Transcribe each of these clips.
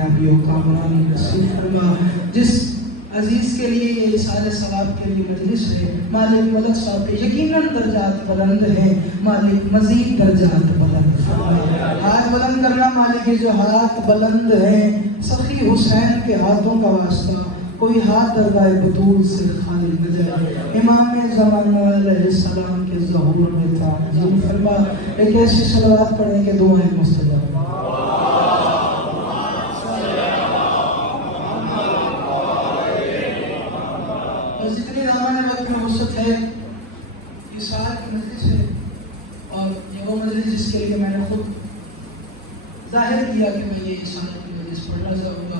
कामयाबी और कामरानी नसीब फरमा। जिस अजीज के लिए ये सारे सवाब के लिए मजलिस है, मालिक मलक साहब के यकीनन दर्जात बुलंद हैं, मालिक मजीद दर्जात बुलंद फरमा। हाथ बुलंद करना मालिक, जो हाथ बुलंद हैं सखी हुसैन के हाथों का वास्ता, कोई हाथ दरगाह बतूल से खाली न जाए। इमाम ज़माना अलैहिस्सलाम के ज़हूर में ताज़ीम फरमा। एक ऐसी सलावत पढ़ेंगे दुआएं मुस्तजाब। जितनी ज़माने वक्त में वसत है, ये साल की मजलिस है और ये वो मजलिस जिसके लिए मैंने खुद जाहिर किया कि मैं ये साल की मजलिस पढ़ना चाहूँगा,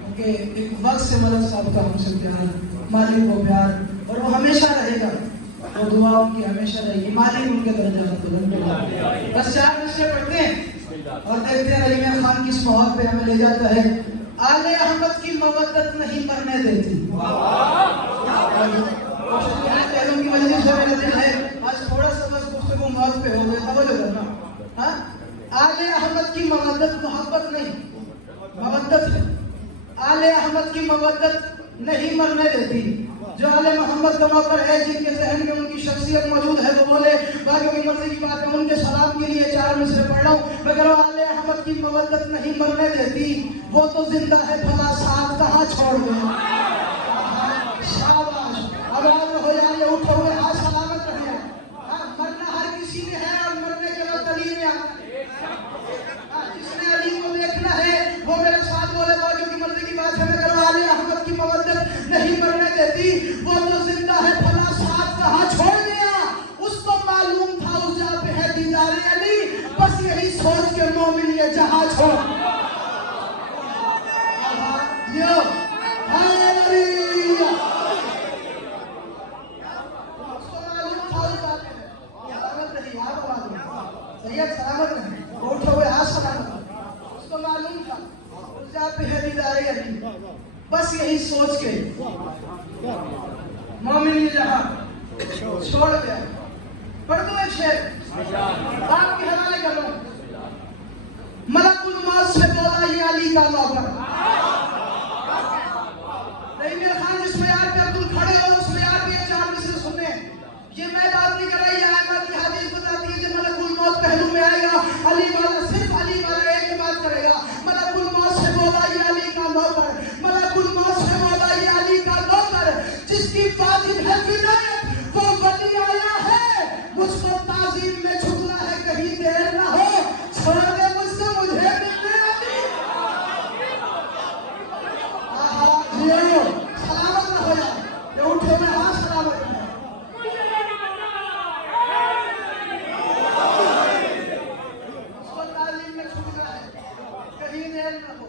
क्योंकि एक वक्त से मलक साहब का हमसे प्यार, मालिक को प्यार, और वो हमेशा रहेगा, वो दुआ उनकी हमेशा रहेगी, मालिक उनके दर्जात बुलंद करेगा। बस 4 मिसरे पढ़ते हैं और देखते हैं रहीम खान किस मौत पे हमें ले जाता है। आले अहमद की मवद्दत नहीं मरने देती। की मजलिस है, मेरा दिल है आज थोड़ा सा बस गुफ्तगू मौत पे हो गया, तवज्जो करना। हाँ, आले अहमद की मवद्दत मोहब्बत नहीं, मवद्दत है। आले अहमद की मवद्दत नहीं मरने देती। जो आले मोहम्मद का नौकर है, जिनके जहन में उनकी शख्सियत मौजूद है, वो बोले बाकी की मर्जी की बात है, उनके सलाम के लिए 4 मिसरे पढ़ रहा हूँ। मगर आले अहमद की मवद्दत नहीं मरने देती, वो तो जिंदा है भला साथ कहाँ छोड़ गया। शाबाश, अब रात हो जाए, उठो हुए हाथ सलामत रहे। मरना हर किसी में है और मरने के बाद अली में आता है। जिसने अली को देखना है वो मेरे साथ बोले बाकी की मर्जी की बात है। मगर आले अहमद की मवद्दत नहीं मरने देती, वो तो जिंदा है भला साथ कहाँ छोड़ गया। उसको मालूम था उस जहाँ पे है दीदार अली, बस यही सोच के मोमिन ये जहाँ छोड़। सलामत रहे, उठो हुए हाथ सलामत। उसको मालूम था उस जहाँ पे है दीदार अली, बस यही सोच के मोमिन ने जहाँ छोड़ गया। पढ़ दो एक शेर, आपके हवाले कर लो। मलकुल मौत से बोला ये अली का नौकर। रहीम खान जिस मयार पे अब्दुल खड़े हो, उस मयार पे 4 मिसरे सुनने। ये मैं बात नहीं कर रही, आयमा की हदीस बताती है कि मलकुल मौत पहलू में आएगा, अली वाला सिर्फ अली वाला एक बात करेगा। मलकुल मौत से बोला ये अली का नौकर, मलकुल मौत से बोला ये अली का नौकर, जिसकी वाजिब है विनायत वो वली आया है, मुझको ताज़ीम में झुकना है, कहीं देर ना हो, छोड़ दे मुझसे मुझे मिलने अली। सलामत ना हो जाए, ये उठे में हाँ सलामत है। उसको ताज़ीम में झुकना है, कहीं देर ना हो।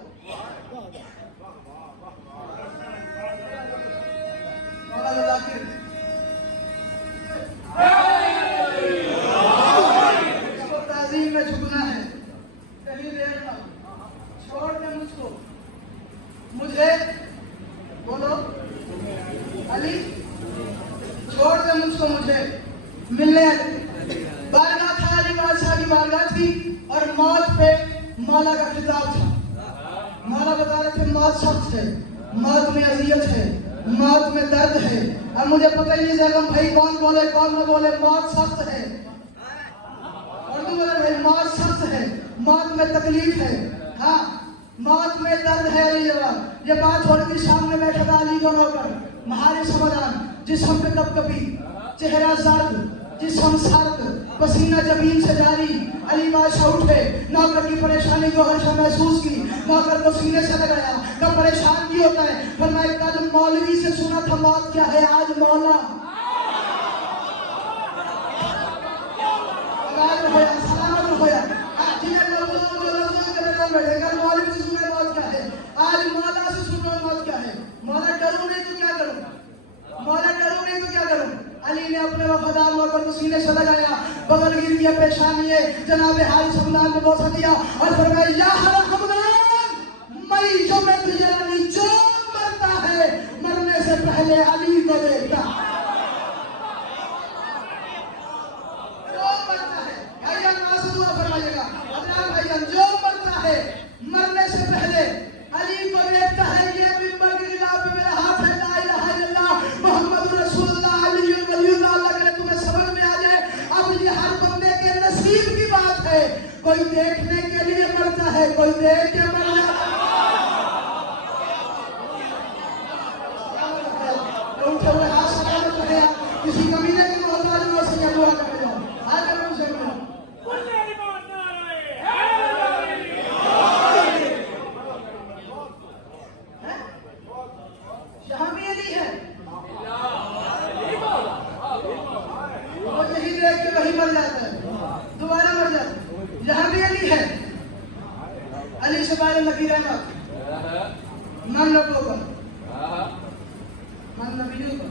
इसको ताज़ीम में झुकना है, कहीं देर ना हो, छोड़ दे मुझको, मुझे बोलो अली, छोड़ दे मुझको मुझे मिलने। बारगाह था, अली बादशाह की बारगाह थी और मौत पे मौला का खिताब था। मौला बता रहे थे मौत सख्त है, मौत में अजियत है, मौत में दर्द है। और मुझे पता ही नहीं चला भाई कौन बोले कौन न बोले, मौत सख्त है। और तुम बोले भाई मौत सख्त है, मौत में तकलीफ है, हाँ मौत में दर्द है। अली जवाब ये बात छोड़ के सामने बैठा था अली का नौकर, महारे समाधान, जिस्म पे कपकपी, चेहरा जर्द, जिस्म सर्द, पसीना जबीन से जारी। अली बादशाह उठे, नौकर की परेशानी को हर्षा महसूस की, नौकर को सीने से लगाया, कब परेशान की होता है। फरमाया कल मौलवी से सुना था मौत क्या है, आज मौला। सलामत होया, जिन्हें लोगों कल मौलवी से सुना मौत क्या है, आज मौला से सुना मौत क्या है। मौला डरूं नहीं तो क्या करूं, मौला डरूं नहीं तो क्या करूं। अली ने अपने वफादार नौकर को सीने से लगाया, बगल गिर दिया, पेशानी है जनाब हारिस हमदान को बोसा दिया और फरमाया या हमदान, मई जो मैं तुझे अली, जो मरता है मरने से पहले अली को देखता। जो मरता है भाईजान, आंसू दुआ फरमाइएगा। अदनान भाईजान, जो मरता है मरने से पहले कोई देख के मर जाए। उठे हुए हाथ सलामत रहे, किसी कमीने की मोहताज में से ये दुआ कर दो। आकर उनसे मिलो। जहां भी अली है वो यही देख के वही मर जाता है, दोबारा मर जाता है। जहां भी अली है, अली से पहले नबी रहना, मन रखो का, मन नबियों का,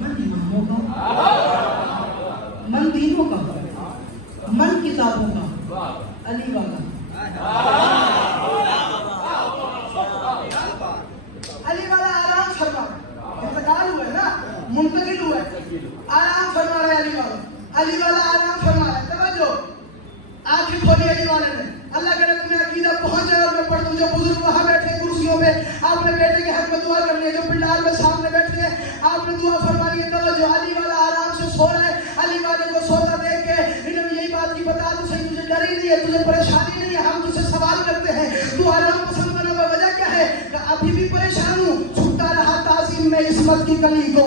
मन इमामों का, मन दीनों का, मन किताबों का, अली वाला। अली वाला आराम फरमा, इंतकाल हुआ है ना, मुंतकिल हुआ है, आराम फरमा रहा है अली वाला। अली वाला आराम फरमा रहा है। तवज्जो, आंखें खोली अली वाले ने। अल्लाह करे तुम्हें अकीदा पहुंच जाए और मैं पढ़ दूं। जो बुजुर्ग वहां बैठे कुर्सियों पे, आपने बेटे के हक में दुआ करनी है। जो पिंडाल में सामने बैठे हैं, आपने दुआ फरमानी है। तवज्जो, अली वाला आराम से सो रहा है। अली वाले को सोता देख के इन्होंने यही बात की, बता तू सही, तुझे डर ही नहीं है, तुझे परेशानी नहीं है, हम तुझसे सवाल करते हैं, तू आराम पसंद करने की वजह क्या है? अभी भी परेशान हूँ, छूटा रहा ताज़ीम में इस्मत की कली को।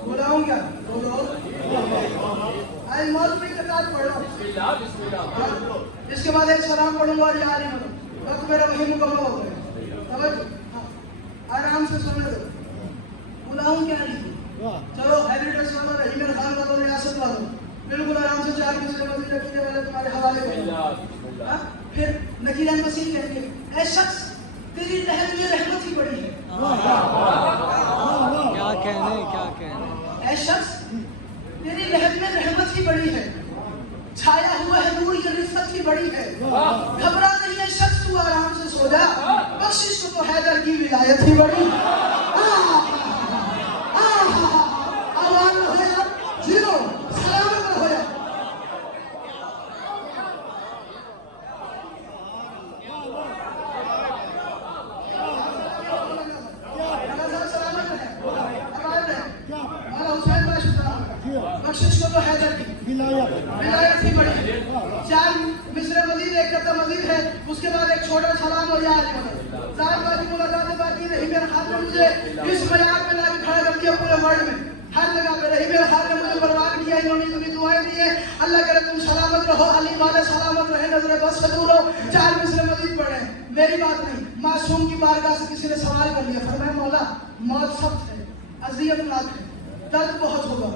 बुलाऊं क्या? बोलो। आज मौत में कतार पढ़ो। इसके बाद एक सलाम पढ़ूंगा और याद नहीं करो। वक्त मेरा वही मुकम्मल हो गया। समझ? आराम से सुन लो। बुलाऊं क्या नहीं? चलो एविडेंस वाला रहीमर खान वालों रियासत वालों बिल्कुल आराम से चार दूसरे वजीर रखने वाले तुम्हारे हवाले करो। फिर नकीर मसीह कहेंगे, ऐ शख्स तेरी रहमत में रहमत ही बड़ी है। क्या कहने, क्या कहने। ऐ शख्स तेरी रहमत में रहमत ही बड़ी है, छाया हुआ है नूर की रिफ़त ही बड़ी है। घबरा नहीं है शख्स, तू आराम से सो जा, बख्शिश को तो हैदर की विलायत ही बड़ी। आवाज हो या जीरो सलामत हो या। बख्शिश को तो हैदर की विलायत ही बड़ी। चार मिसरे मजीद, एक कता मजीद है, उसके बाद एक छोटा सलाम और याद ज़ाहिर बाकी मुलाकात बाकी रही। मेरे हाथ में मुझे इस मयार में लाके खड़ा कर दिया पूरे वर्ल्ड में, हर जगह पे रही। मेरे हाथ ने मुझे बर्बाद किया, इन्होंने इतनी दुआएं दी है। अल्लाह करे तुम सलामत रहो, अली वाले सलामत रहे, नजर बस से दूर हो। चार मिसरे मजीद पढ़े, मेरी बात नहीं, मासूम की बारगाह से किसी ने सवाल कर लिया, फरमाया मौला मौत सख्त है, अज़ियतनाक है, दर्द बहुत होगा,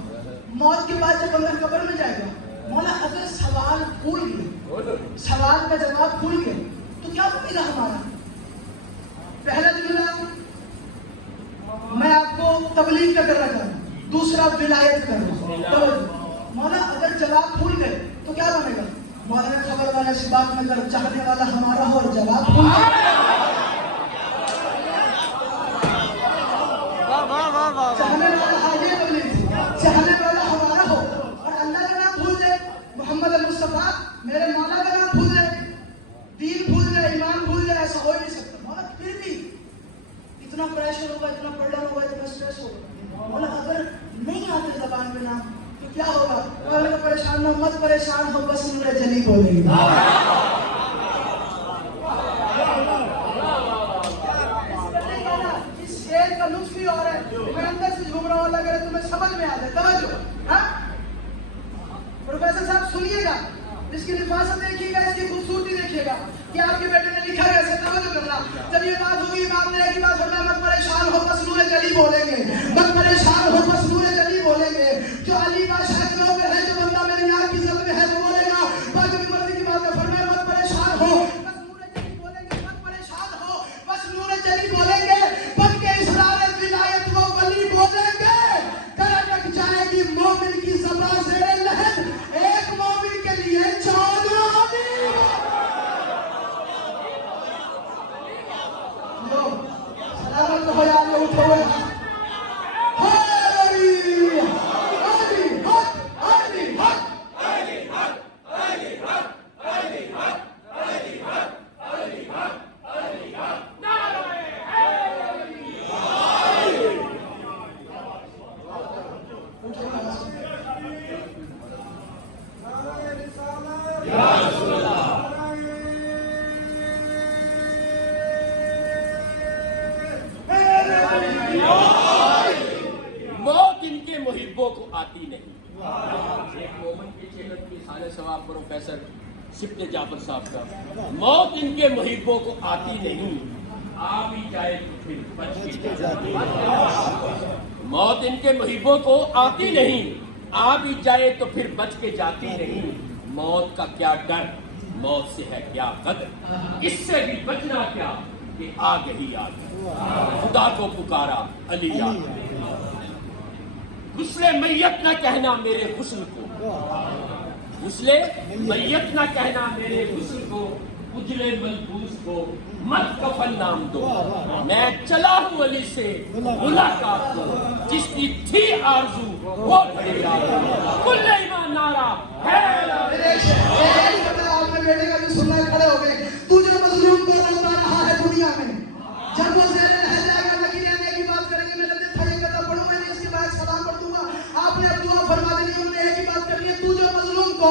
मौत के बाद जब बंदा कब्र में जाएगा, मौला अगर सवाल भूल गए, सवाल का जवाब भूल गए तो क्या बनेगा हमारा? पहला जुमला मैं आपको तबलीग का कर रहा हूं, दूसरा विलायत कर रहा हूं। मौला अगर जवाब भूल गए तो क्या बनेगा? मौला ने खबर वाले से बात में कर, चाहने वाला हमारा हो और जवाब भूल गए। चाहने वाला हाजी तबलीग, चाहने वाला हमारा हो और अल्लाह का नाम भूल जाए, मोहम्मद मुस्तफा मेरे मौला का नाम भूल जाए, दीन भूल जाए, ईमान भूल जाए, ऐसा हो ही नहीं सकता। मौला फिर भी इतना प्रेशर होगा, इतना पढ़ना होगा, इतना स्ट्रेस होगा। मौला अगर नहीं आते जबान में नाम तो क्या होगा? मौला परेशान हो मत, परेशान हो बस नूर जली बोलेंगे। इस शेर का लुत्फ ही और है, मैं अंदर से झूम रहा हूँ, अल्लाह करे तुम्हें समझ में आ जाए। तवज्जो, हाँ प्रोफेसर साहब सुनिएगा, इसकी लिफाजत देखिएगा, इसकी खूबसूरती देखिएगा कि आपके बेटे ने लिखा कैसे। तवज्जो करना, जब ये बात होगी इमाम ने एक बात फरमाया, मत परेशान हो बस नूर जली बोलेंगे, मत परेशान हो बस नूर जली बोलेंगे। जो अली बादशाह के लोग है, जो बंदा मेरी नाम की इज्जत में है वो बोलेगा, बाकी मर्जी की बात है। उठे हुए हाथ। मौत इनके मुहिब्बों को आती नहीं। एक मोमन के चेहरे की साले सवाब प्रोफेसर सिप्ते जाफर साहब का, मौत इनके मुहिब्बों को आती नहीं, आ भी जाए तो फिर बच के जाती नहीं। मौत इनके मुहिब्बों को आती नहीं, आ भी जाए तो फिर बच के जाती नहीं। मौत का क्या डर, मौत से है क्या कदर, इससे भी बचना क्या कि आ गई आ गई। खुदा को पुकारा अली आ गई। गुस्ले मैयत न कहना मेरे गुस्ल को, गुस्ले मैयत न कहना मेरे गुस्ल को, उजले मलबूस को मत कफन नाम दो। मैं चला हूँ अली से मुलाकात को, जिसकी थी आरज़ू वो खड़ी कुल्ले ईमान नारा है। आपने बेटे का भी सुनना, खड़े हो गए। तू जो मजलूम को रोता रहा है दुनिया में, जब वो ज़ेरे रह जाएगा वकील आने की बात करेंगे, मैं लंदन था ये कदम पढ़ूंगा, इसके बाद सलाम पढ़ दूंगा। आपने अब दुआ फरमा देनी, उन्होंने एक ही बात करनी है, तू जो मजलूम को